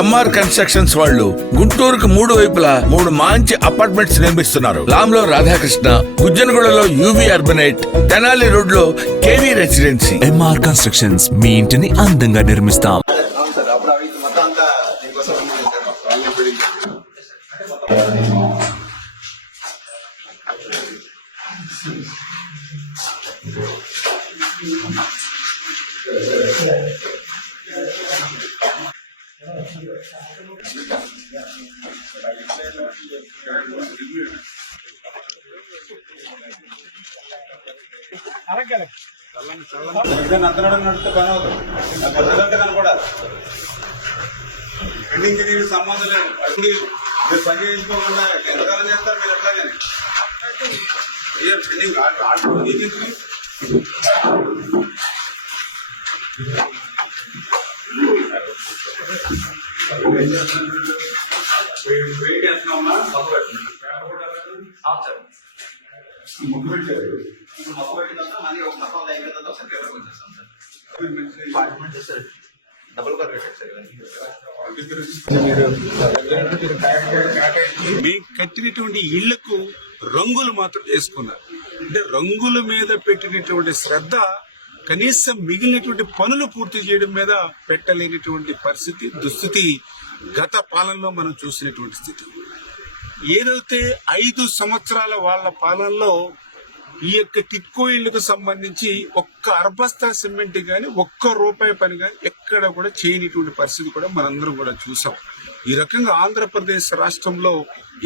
MR constructions వాళ్ళు గుంటూరుకు మూడు వైపులా మూడు మంచి అపార్ట్మెంట్స్ నిర్మిస్తున్నారు. లాంలో రాధాకృష్ణ గుజ్జనగూడలో యూవి అర్బనైట్ తెనాలి రోడ్లో K V residency M R constructions మీ ఇంటిని అందంగా నిర్మిస్తాం. నత్తనడం నడుస్తూ పని అవుతుంది కనపడాలి పెండింగ్ దీనికి సంబంధం లేదు అప్పుడు మీరు పని చేసుకోకుండా ఎంతకాలం చేస్తారు మీరు ఎట్లాగని పెండింగ్ ఆడు- మీకు పెట్టారు మొక్క పెట్టిన మళ్ళీ ఒక తర్వాత ఒకసారి పేపర్ వచ్చేస్తాం సార్ మేము కట్టినటువంటి ఇళ్ళకు రంగులు మాత్రం వేసుకున్నారు. అంటే రంగుల మీద పెట్టినటువంటి శ్రద్ధ కనీసం మిగిలినటువంటి పనులు పూర్తి చేయడం మీద పెట్టలేనటువంటి పరిస్థితి దుస్థితి గత పాలనలో మనం చూసినటువంటి స్థితి. ఏదైతే ఐదు సంవత్సరాల వాళ్ళ పాలనలో ఈ యొక్క టిక్కో ఇళ్ళకు సంబంధించి ఒక్క అర్బస్తా సిమెంట్ కానీ ఒక్క రూపాయి పని కానీ ఎక్కడ కూడా చేయనిటువంటి పరిస్థితి కూడా మనందరం కూడా చూసాం. ఈ రకంగా ఆంధ్రప్రదేశ్ రాష్ట్రంలో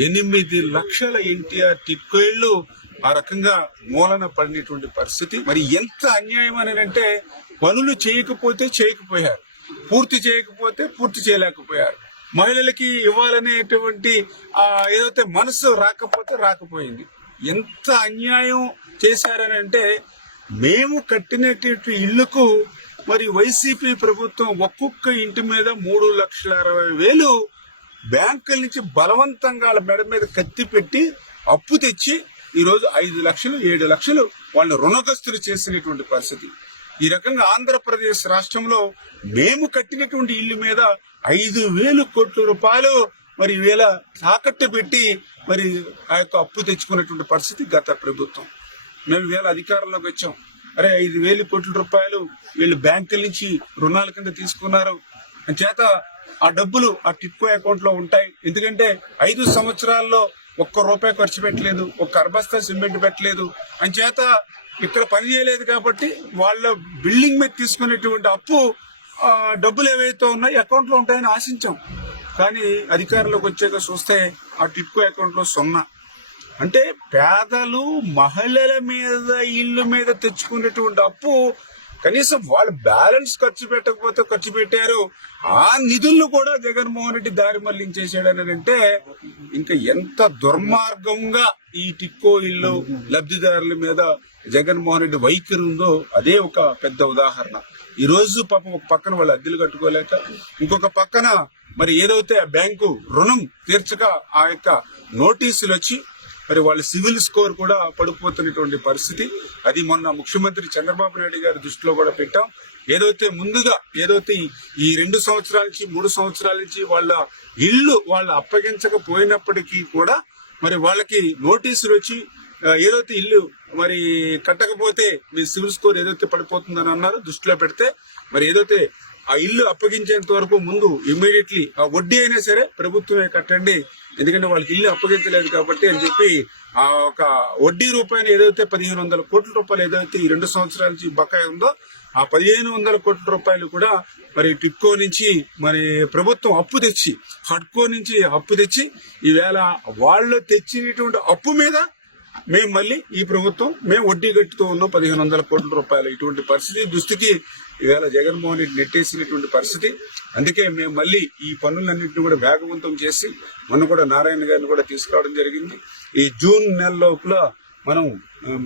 ఎనిమిది లక్షల ఎన్టీఆర్ టిక్కో ఇళ్ళు ఆ రకంగా మూలన పడినటువంటి పరిస్థితి. మరి ఎంత అన్యాయం అని అంటే పనులు చేయకపోతే చేయకపోయారు. పూర్తి చేయకపోతే పూర్తి చేయలేకపోయారు. మహిళలకి ఇవ్వాలనేటువంటి ఆ ఏదైతే మనసు రాకపోతే రాకపోయింది. ఎంత అన్యాయం చేశారని అంటే మేము కట్టినటువంటి ఇల్లుకు మరి వైసీపీ ప్రభుత్వం ఒక్కొక్క ఇంటి మీద మూడు లక్షల అరవై వేలు బ్యాంకుల నుంచి బలవంతంగా వాళ్ళ మెడ మీద కత్తి పెట్టి అప్పు తెచ్చి ఈరోజు ఐదు లక్షలు ఏడు లక్షలు వాళ్ళు రుణగ్రస్తులు చేసినటువంటి పరిస్థితి. ఈ రకంగా ఆంధ్రప్రదేశ్ రాష్ట్రంలో మేము కట్టినటువంటి ఇల్లు మీద ఐదు వేలు కోట్ల రూపాయలు మరి వేల తాకట్టు పెట్టి మరి ఆ యొక్క అప్పు తెచ్చుకున్నటువంటి పరిస్థితి గత ప్రభుత్వం. మేము వేల అధికారంలోకి వచ్చాం. అరే ఐదు వేలు కోట్ల రూపాయలు వీళ్ళు బ్యాంకుల నుంచి రుణాల కింద తీసుకున్నారు. అని చేత ఆ డబ్బులు ఆ టిట్కో అకౌంట్లో ఉంటాయి. ఎందుకంటే ఐదు సంవత్సరాల్లో ఒక్క రూపాయి ఖర్చు పెట్టలేదు ఒక్క అర్బస్తా సిమెంట్ పెట్టలేదు. అంచేత ఇక్కడ పని చేయలేదు కాబట్టి వాళ్ళ బిల్డింగ్ మీద తీసుకునేటువంటి అప్పు డబ్బులు ఏవైతే ఉన్నాయో అకౌంట్లో ఉంటాయని ఆశించాం. కానీ అధికారంలోకి వచ్చాక చూస్తే ఆ టిప్కో అకౌంట్లో సున్నా. అంటే పేదలు మహిళల మీద ఇల్లు మీద తెచ్చుకునేటువంటి అప్పు కనీసం వాళ్ళు బ్యాలెన్స్ ఖర్చు పెట్టకపోతే ఖర్చు పెట్టారు. ఆ నిధులను కూడా జగన్మోహన్ రెడ్డి దారి మళ్ళించేసాడని అంటే ఇంకా ఎంత దుర్మార్గంగా ఈ టిక్కో ఇల్లు లబ్ధిదారుల మీద జగన్మోహన్ రెడ్డి వైఖరి ఉందో అదే ఒక పెద్ద ఉదాహరణ. ఈ రోజు పాపం ఒక పక్కన వాళ్ళు అద్దెలు కట్టుకోలేక ఇంకొక పక్కన మరి ఏదైతే ఆ బ్యాంకు రుణం తీర్చక ఆ యొక్క నోటీసులు వచ్చి మరి వాళ్ళ సివిల్ స్కోర్ కూడా పడిపోతున్నటువంటి పరిస్థితి. అది మొన్న ముఖ్యమంత్రి చంద్రబాబు నాయుడు గారి దృష్టిలో కూడా పెట్టాం. ఏదైతే ముందుగా ఏదైతే ఈ- రెండు సంవత్సరాల నుంచి మూడు సంవత్సరాల నుంచి వాళ్ళ ఇల్లు వాళ్ళు అప్పగించకపోయినప్పటికీ కూడా మరి వాళ్ళకి నోటీసులు వచ్చి ఏదైతే ఇల్లు మరి కట్టకపోతే మీ సివిల్ స్కోర్ ఏదైతే పడిపోతుందని అన్నారు దృష్టిలో పెడితే మరి ఏదైతే ఆ ఇల్లు అప్పగించేంత వరకు ముందు ఇమ్మీడియట్లీ ఆ వడ్డీ అయినా సరే ప్రభుత్వమే కట్టండి. ఎందుకంటే వాళ్ళకి ఇల్లు అప్పగించలేదు కాబట్టి అని చెప్పి ఆ ఒక వడ్డీ రూపాయలు ఏదైతే పదిహేను వందల కోట్ల రూపాయలు ఏదైతే ఈ రెండు సంవత్సరాల నుంచి బకాయి ఉందో ఆ పదిహేను వందల కోట్ల రూపాయలు కూడా మరి టిక్కో నుంచి మరి ప్రభుత్వం అప్పు తెచ్చి హడ్కో నుంచి అప్పు తెచ్చి ఈవేళ వాళ్ళు తెచ్చినటువంటి అప్పు మీద మేము మళ్ళీ ఈ ప్రభుత్వం మేము వడ్డీ కట్టుతూ ఉన్నాం పదిహేను వందల కోట్ల రూపాయలు. ఇటువంటి పరిస్థితి దుస్థితి ఈవేళ జగన్మోహన్ రెడ్డి నెట్టేసినటువంటి పరిస్థితి. అందుకే మేము మళ్ళీ ఈ పనులన్నింటినీ కూడా వేగవంతం చేసి మొన్న కూడా నారాయణ గారిని కూడా తీసుకురావడం జరిగింది. ఈ జూన్ నెల లోపల మనం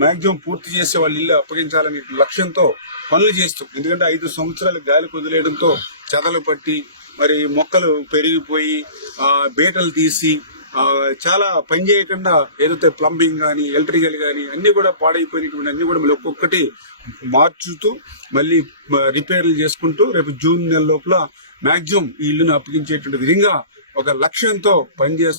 మాక్సిమం పూర్తి చేసే వాళ్ళ ఇల్లు అప్పగించాలనే లక్ష్యంతో పనులు చేస్తాం. ఎందుకంటే ఐదు సంవత్సరాలు గాలి కుదిలేయడంతో చెదలు పట్టి మరి మొక్కలు పెరిగిపోయి బీటలు తీసి చాలా పని చేయకుండా ఏదైతే ప్లంబింగ్ కానీ ఎలక్ట్రికల్ కానీ అన్ని కూడా పాడైపోయినటువంటి అన్ని కూడా మళ్ళీ ఒక్కొక్కటి మార్చుతూ మళ్ళీ రిపేర్లు చేసుకుంటూ రేపు జూన్ నెల లోపల మాక్సిమం ఈ ఇల్లును అప్పగించేటువంటి విధంగా ఒక లక్ష్యంతో పనిచేస్తూ